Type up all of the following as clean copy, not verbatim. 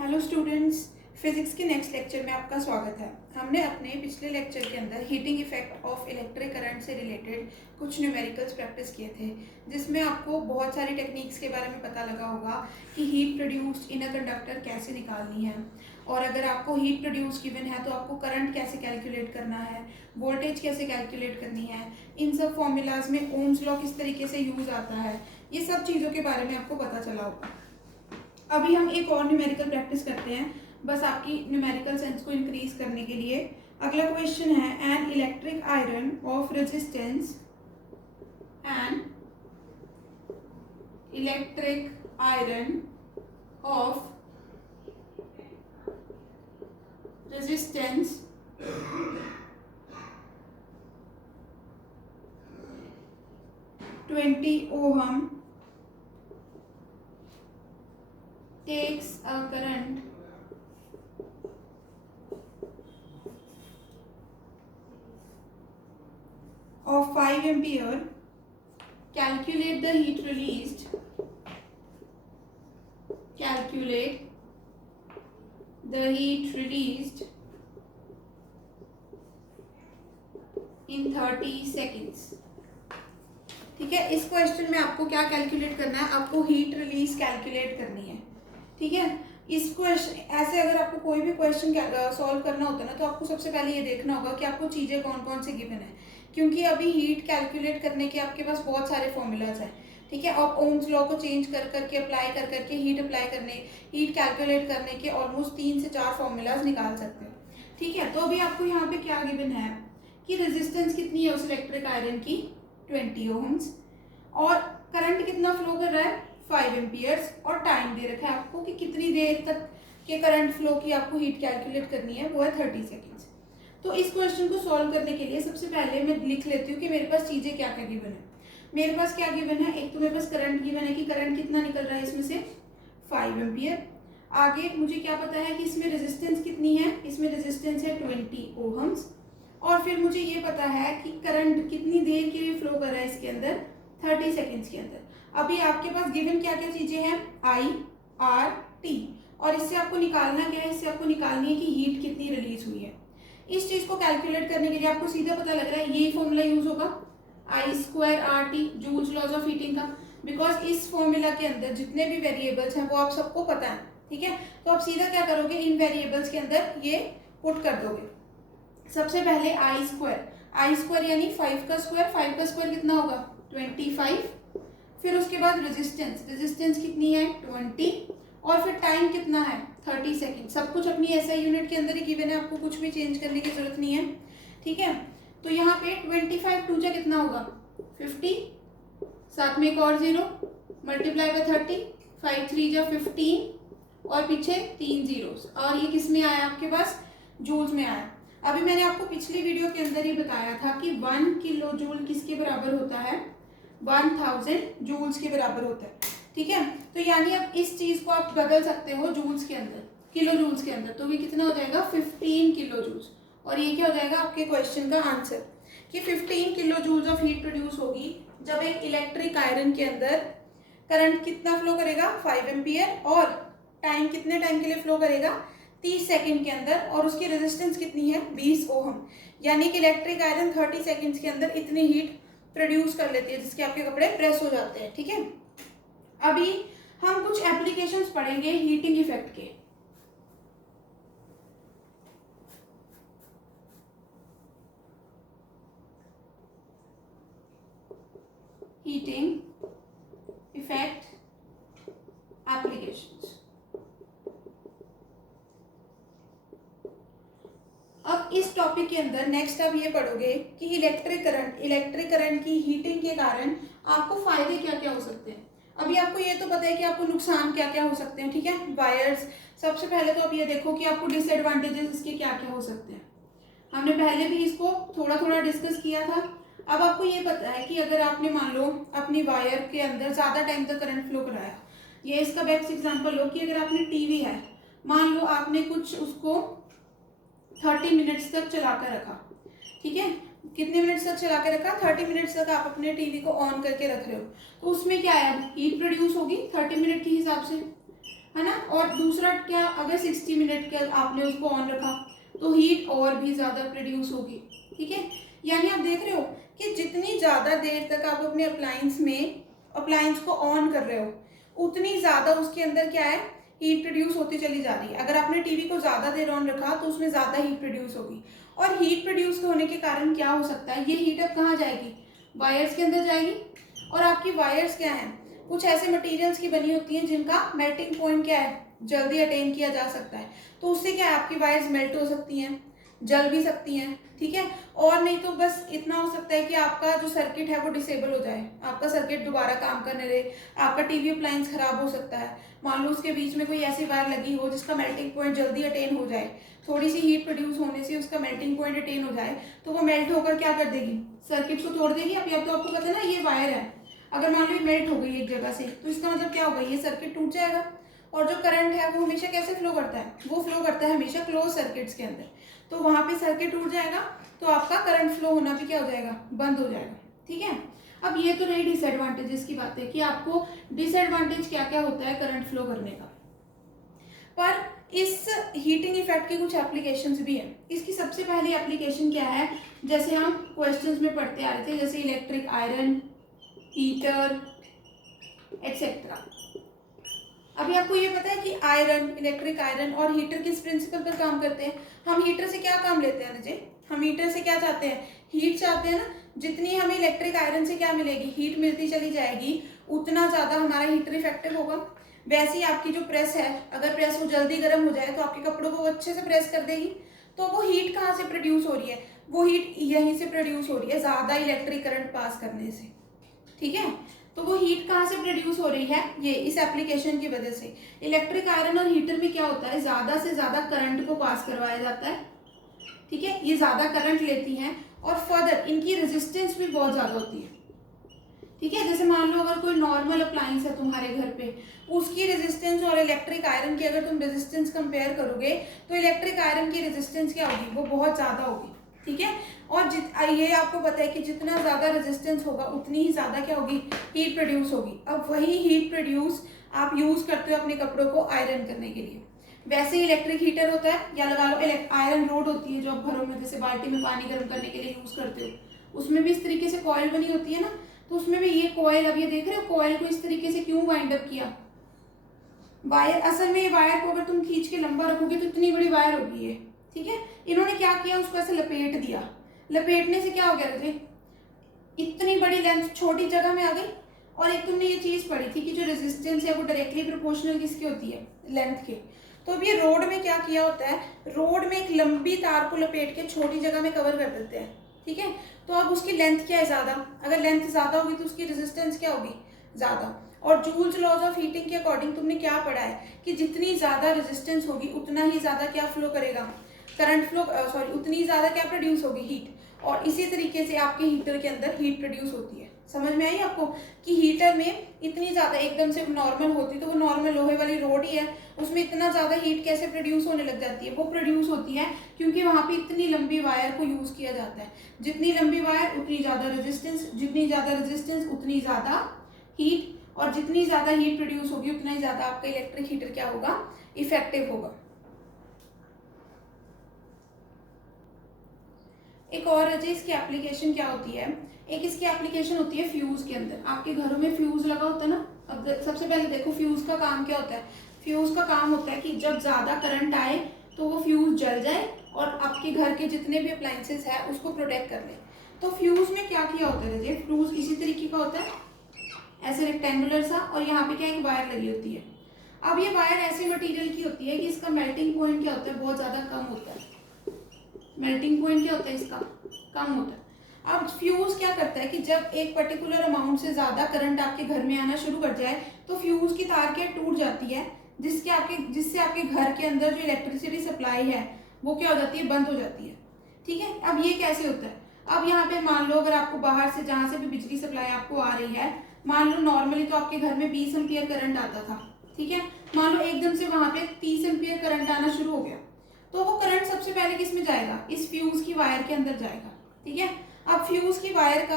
Hello students, physics के next lecture में आपका स्वागत है। हमने अपने पिछले लेक्चर के अंदर heating effect of electric current से रिलेटेड कुछ न्यूमेरिकल्स प्रैक्टिस किए थे, जिसमें आपको बहुत सारी टेक्निक्स के बारे में पता लगा होगा कि heat produced in a conductor कैसे निकालनी है, और अगर आपको हीट प्रोड्यूस गिवन है तो आपको करंट कैसे कैलकुलेट करना है, वोल्टेज कैसे कैलकुलेट करनी है, इन सब फॉर्मूलाज में ओम्स लॉ किस तरीके से यूज आता है, ये सब चीज़ों के बारे में आपको पता चला होगा। अभी हम एक और न्यूमेरिकल प्रैक्टिस करते हैं, बस आपकी न्यूमेरिकल सेंस को इंक्रीज करने के लिए। अगला क्वेश्चन है, an electric iron of resistance of resistance 20 ohm takes a current of 5 ampere. Calculate the heat released. In 30 seconds. ठीक है, इस क्वेश्चन में आपको क्या कैलकुलेट करना है? आपको हीट रिलीज कैलकुलेट करनी है। ठीक है, इस क्वेश्चन ऐसे अगर आपको कोई भी क्वेश्चन सॉल्व करना होता है ना, तो आपको सबसे पहले ये देखना होगा कि आपको चीज़ें कौन कौन से गिवन है, क्योंकि अभी हीट कैलकुलेट करने के आपके पास बहुत सारे फॉर्मूलाज हैं। ठीक है, और ओम्स लॉ को चेंज कर करके अप्लाई कर करके हीट कैलकुलेट करने के ऑलमोस्ट 3 से 4 फॉर्मूलाज निकाल सकते हैं। ठीक है, तो अभी आपको यहाँ पे क्या गिवन है कि रेजिस्टेंस कितनी है उस इलेक्ट्रिक आयरन की, 20 ओम्स, और करंट कितना फ्लो कर रहा है, 5 एम्पियर्स, और टाइम दे रखा है आपको कि कितनी देर तक के करंट फ्लो की आपको हीट कैलकुलेट करनी है, वो है 30 सेकेंड्स। तो इस क्वेश्चन को सॉल्व करने के लिए सबसे पहले मैं लिख लेती हूँ कि मेरे पास चीज़ें क्या क्या गिवन है। मेरे पास क्या गिवन है, एक तो मेरे पास करंट गिवन है कि करंट कितना निकल रहा है इसमें से, 5 एम्पियर। आगे मुझे क्या पता है कि इसमें रेजिस्टेंस कितनी है, इसमें रेजिस्टेंस है 20 ओहम्स, और फिर मुझे ये पता है कि करंट कितनी देर के लिए फ्लो कर रहा है इसके अंदर, 30 सेकेंड्स के अंदर। अभी आपके पास गिवन क्या क्या चीज़ें हैं, आई, आर, टी, और इससे आपको निकालना क्या है, इससे आपको निकालनी है कि हीट कितनी रिलीज हुई है। इस चीज़ को कैलकुलेट करने के लिए आपको सीधा पता लग रहा है ये फॉर्मूला यूज होगा, I square R T, Joule's laws of heating का, बिकॉज इस फॉर्मूला के अंदर जितने भी वेरिएबल्स हैं वो आप सबको पता है। ठीक है, तो आप सीधा क्या करोगे, इन वेरिएबल्स के अंदर ये पुट कर दोगे। सबसे पहले आई स्क्वायर यानी 5 का स्क्वायर कितना होगा, 25। फिर उसके बाद रेजिस्टेंस कितनी है, 20, और फिर टाइम कितना है, 30 सेकेंड। सब कुछ अपनी एसआई यूनिट के अंदर ही गिवन है, आपको कुछ भी चेंज करने की जरूरत नहीं है। ठीक है, तो यहाँ पे 25 टू जा कितना होगा, 50, साथ में एक और 0, मल्टीप्लाई बाय 30, 5 3 जा 15, और पीछे 3 जीरोस, और ये किस में आया आपके पास, जूल्स में आया। अभी मैंने आपको पिछली वीडियो के अंदर ही बताया था कि 1 किलो जूल किसके बराबर होता है, 1000 जूल्स के बराबर होता है। ठीक है, तो यानी अब इस चीज को आप बदल सकते हो जूल्स के अंदर, किलो जूल्स के अंदर, तो ये कितना हो जाएगा, 15 किलो जूल्स। और ये क्या हो जाएगा आपके क्वेश्चन का आंसर, कि 15 kilo joules of heat produce होगी जब एक इलेक्ट्रिक आयरन के अंदर करंट कितना फ्लो करेगा, 5 एम्पियर, और टाइम कितने टाइम के लिए फ्लो करेगा, 30 सेकंड के अंदर, और उसकी रेजिस्टेंस कितनी है, 20 ओहम। यानी कि इलेक्ट्रिक आयरन 30 सेकंड्स के अंदर इतनी हीट प्रोड्यूस कर लेती है जिसके आपके कपड़े प्रेस हो जाते हैं। ठीक है, अभी हम कुछ एप्लीकेशंस पढ़ेंगे हीटिंग इफेक्ट के। Heating effect applications. अब इस टॉपिक के अंदर नेक्स्ट आप ये पढ़ोगे कि इलेक्ट्रिक करंट की हीटिंग के कारण आपको फायदे क्या क्या हो सकते हैं। अभी आपको ये तो पता है कि आपको नुकसान क्या क्या हो सकते हैं। ठीक है, वायर्स, सबसे पहले तो अब ये देखो कि आपको डिसएडवांटेजेस इसके क्या क्या हो सकते हैं। हमने पहले भी इसको थोड़ा थोड़ा डिस्कस किया था। अब आपको ये पता है कि अगर आपने मान लो अपनी वायर के अंदर ज़्यादा टाइम तक करंट फ्लो कराया, ये इसका बेस्ट एग्जाम्पल लो कि अगर आपने टीवी है, मान लो आपने कुछ उसको 30 मिनट्स तक चला कर रखा। ठीक है, कितने मिनट्स तक चला के रखा, 30 मिनट्स तक आप अपने टीवी को ऑन करके रख रहे हो, तो उसमें क्या है, हीट प्रोड्यूस होगी 30 मिनट के हिसाब से। है ना। और दूसरा क्या, अगर 60 मिनट के आपने उसको ऑन रखा तो हीट और भी ज़्यादा प्रोड्यूस होगी, ठीक है। यानी आप देख रहे हो कि जितनी ज़्यादा देर तक आप अपने अप्लायंस को ऑन कर रहे हो, उतनी ज़्यादा उसके अंदर क्या है, हीट प्रोड्यूस होती चली जा रही है। अगर आपने टीवी को ज़्यादा देर ऑन रखा तो उसमें ज़्यादा हीट प्रोड्यूस होगी, और हीट प्रोड्यूस होने के कारण क्या हो सकता है, ये हीट अब कहाँ जाएगी, वायर्स के अंदर जाएगी। और आपकी वायर्स क्या है, कुछ ऐसे मटेरियल्स की बनी होती हैं जिनका मेल्टिंग पॉइंट क्या है, जल्दी अटेन किया जा सकता है। तो उससे क्या है, आपकी वायर्स मेल्ट हो सकती हैं, जल भी सकती हैं, ठीक है। और नहीं तो बस इतना हो सकता है कि आपका जो सर्किट है वो डिसेबल हो जाए, आपका सर्किट दोबारा काम करने रहे, आपका टीवी अप्लायंस खराब हो सकता है। मान लो उसके बीच में कोई ऐसी वायर लगी हो जिसका मेल्टिंग पॉइंट जल्दी अटेन हो जाए, थोड़ी सी हीट प्रोड्यूस होने से उसका मेल्टिंग पॉइंट अटेन हो जाए, तो वो मेल्ट होकर क्या कर देगी, सर्किट को तोड़ देगी। अब तो आपको पता है ना, ये वायर है, अगर मान लो ये मेल्ट हो गई एक जगह से, तो इसका मतलब क्या होगा, ये सर्किट टूट जाएगा। और जो करंट है वो हमेशा कैसे फ्लो करता है, वो फ्लो करता है हमेशा क्लोज सर्किट्स के अंदर। तो वहां पे सर्किट टूट जाएगा तो आपका करंट फ्लो होना भी क्या हो जाएगा, बंद हो जाएगा, ठीक है। अब ये तो रही डिसएडवांटेजेस की बात है कि आपको डिसएडवांटेज क्या क्या होता है करंट फ्लो करने का। पर इस हीटिंग इफेक्ट की कुछ एप्लीकेशंस भी हैं। इसकी सबसे पहली एप्लीकेशन क्या है, जैसे हम क्वेश्चंस में पढ़ते आ रहे थे, जैसे इलेक्ट्रिक आयरन, हीटर एक्सेट्रा। अभी आपको ये पता है कि आयरन, इलेक्ट्रिक आयरन और हीटर किस प्रिंसिपल पर काम करते हैं। हम हीटर से क्या काम लेते हैं अजय, हम हीटर से क्या चाहते हैं, हीट चाहते हैं ना। जितनी हमें इलेक्ट्रिक आयरन से क्या मिलेगी, हीट मिलती चली जाएगी, उतना ज़्यादा हमारा हीटर इफेक्टिव होगा। वैसे ही आपकी जो प्रेस है, अगर प्रेस वो जल्दी गर्म हो जाए तो आपके कपड़ों को अच्छे से प्रेस कर देगी। तो वो हीट कहाँ से प्रोड्यूस हो रही है, वो हीट यहीं से प्रोड्यूस हो रही है, ज़्यादा इलेक्ट्रिक करंट पास करने से, ठीक है। तो वो हीट कहाँ से प्रोड्यूस हो रही है, ये इस एप्लीकेशन की वजह से। इलेक्ट्रिक आयरन और हीटर में क्या होता है, ज़्यादा से ज़्यादा करंट को पास करवाया जाता है, ठीक है। ये ज़्यादा करंट लेती हैं और फर्दर इनकी रेजिस्टेंस भी बहुत ज़्यादा होती है, ठीक है। जैसे मान लो अगर कोई नॉर्मल अप्लायंस है तुम्हारे घर पे, उसकी रेजिस्टेंस और इलेक्ट्रिक आयरन की अगर तुम रेजिस्टेंस कंपेयर करोगे तो इलेक्ट्रिक आयरन की रेजिस्टेंस क्या होगी, वो बहुत ज़्यादा होगी, ठीक है। और ये आपको पता है कि जितना ज़्यादा रेजिस्टेंस होगा उतनी ही ज़्यादा क्या होगी, हीट प्रोड्यूस होगी। अब वही हीट प्रोड्यूस आप यूज़ करते हो अपने कपड़ों को आयरन करने के लिए। वैसे ही इलेक्ट्रिक हीटर होता है, या लगा लो आयरन रोड होती है जो आप घरों में जैसे बाल्टी में पानी गर्म करने के लिए यूज़ करते हो, उसमें भी इस तरीके से कॉइल बनी होती है ना। तो उसमें भी ये कॉइल, अब ये देख रहे हो कॉइल को इस तरीके से क्यों वाइंड अप किया, वायर, असल में ये वायर को अगर तुम खींच के लंबा रखोगे तो इतनी बड़ी वायर होगी ये, ठीक है। इन्होंने क्या किया, उसको ऐसे लपेट दिया, लपेटने से क्या हो गया थे, इतनी बड़ी लेंथ छोटी जगह में आ गई। और एक तुमने ये चीज पढ़ी थी कि जो रेजिस्टेंस है वो डायरेक्टली प्रोपोर्शनल किसकी होती है, लेंथ के। तो अब ये रोड में क्या किया होता है, रोड में एक लंबी तार को लपेट के छोटी जगह में कवर कर देते हैं, ठीक है। तो अब उसकी लेंथ क्या है, ज्यादा, अगर लेंथ ज्यादा होगी तो उसकी रेजिस्टेंस क्या होगी, ज्यादा। और जूल्स लॉज ऑफ हीटिंग के अकॉर्डिंग तुमने क्या पढ़ा है कि जितनी ज्यादा रेजिस्टेंस होगी उतना ही ज्यादा क्या फ्लो करेगा, करंट फ्लो, सॉरी, उतनी ज्यादा क्या प्रोड्यूस होगी, हीट। और इसी तरीके से आपके हीटर के अंदर हीट प्रोड्यूस होती है। समझ में आई आपको कि हीटर में इतनी ज़्यादा एकदम से नॉर्मल होती तो वो नॉर्मल लोहे वाली रोड ही है, उसमें इतना ज़्यादा हीट कैसे प्रोड्यूस होने लग जाती है, वो प्रोड्यूस होती है क्योंकि वहाँ पे इतनी लंबी वायर को यूज़ किया जाता है। जितनी लंबी वायर उतनी ज़्यादा रेजिस्टेंस, जितनी ज़्यादा रेजिस्टेंस उतनी ज़्यादा हीट, और जितनी ज़्यादा हीट प्रोड्यूस होगी उतना ही ज़्यादा आपका इलेक्ट्रिक हीटर क्या होगा, इफेक्टिव होगा। एक और अजय इसकी एप्लीकेशन क्या होती है, एक इसकी एप्लीकेशन होती है फ्यूज के अंदर। आपके घरों में फ्यूज लगा होता है ना। अब सबसे पहले देखो फ्यूज का काम क्या होता है, फ्यूज का काम होता है कि जब ज़्यादा करंट आए तो वो फ्यूज जल जाए और आपके घर के जितने भी अप्लायंसेस है उसको प्रोटेक्ट कर ले। तो फ्यूज में क्या किया होता है अजय, फ्यूज इसी तरीके का होता है, ऐसे रेक्टेंगुलर सा, और यहाँ पे क्या एक वायर लगी होती है। अब ये वायर ऐसी मटीरियल की होती है कि इसका मेल्टिंग पॉइंट क्या होता है, बहुत ज़्यादा कम होता है। मेल्टिंग पॉइंट क्या होता है इसका, कम होता है। अब फ्यूज क्या करता है कि जब एक पर्टिकुलर अमाउंट से ज़्यादा करंट आपके घर में आना शुरू कर जाए तो फ्यूज की तार क्या टूट जाती है, जिससे आपके घर के अंदर जो इलेक्ट्रिसिटी सप्लाई है वो क्या हो जाती है, बंद हो जाती है, ठीक है। अब ये कैसे होता है, अब यहाँ पे मान लो अगर आपको बाहर से जहाँ से भी बिजली सप्लाई आपको आ रही है, मान लो नॉर्मली तो आपके घर में 20 एम्पियर करंट आता था, ठीक है। मान लो एकदम से वहाँ पे 30 एम्पियर करंट आना शुरू हो गया, तो वो करंट सबसे पहले किस में जाएगा, इस फ्यूज की वायर के अंदर जाएगा, ठीक है। अब फ्यूज की वायर का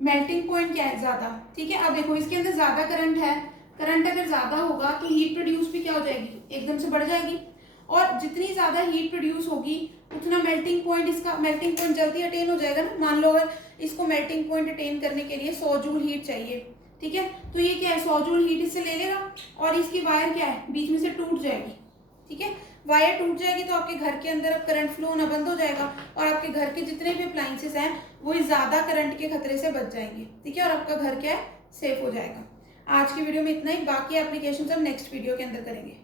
मेल्टिंग पॉइंट क्या है, ज्यादा, ठीक है। अब देखो इसके अंदर ज्यादा करंट है, करंट अगर ज़्यादा होगा तो हीट प्रोड्यूस भी क्या हो जाएगी, एकदम से बढ़ जाएगी। और जितनी ज़्यादा हीट प्रोड्यूस होगी उतना मेल्टिंग पॉइंट, इसका मेल्टिंग पॉइंट जल्दी अटेन हो जाएगा ना। मान लो अगर इसको मेल्टिंग पॉइंट अटेन करने के लिए 100 जूल हीट चाहिए, ठीक है, तो ये क्या है 100 जूल हीट इससे ले लेगा और इसकी वायर क्या है बीच में से टूट जाएगी, ठीक है। वायर टूट जाएगी तो आपके घर के अंदर अब करंट फ्लो होना बंद हो जाएगा और आपके घर के जितने भी अप्लाइंसेस हैं वो ज़्यादा करंट के खतरे से बच जाएंगे, ठीक है, और आपका घर क्या है सेफ हो जाएगा। आज की वीडियो में इतना ही, बाकी एप्लीकेशन हम नेक्स्ट वीडियो के अंदर करेंगे।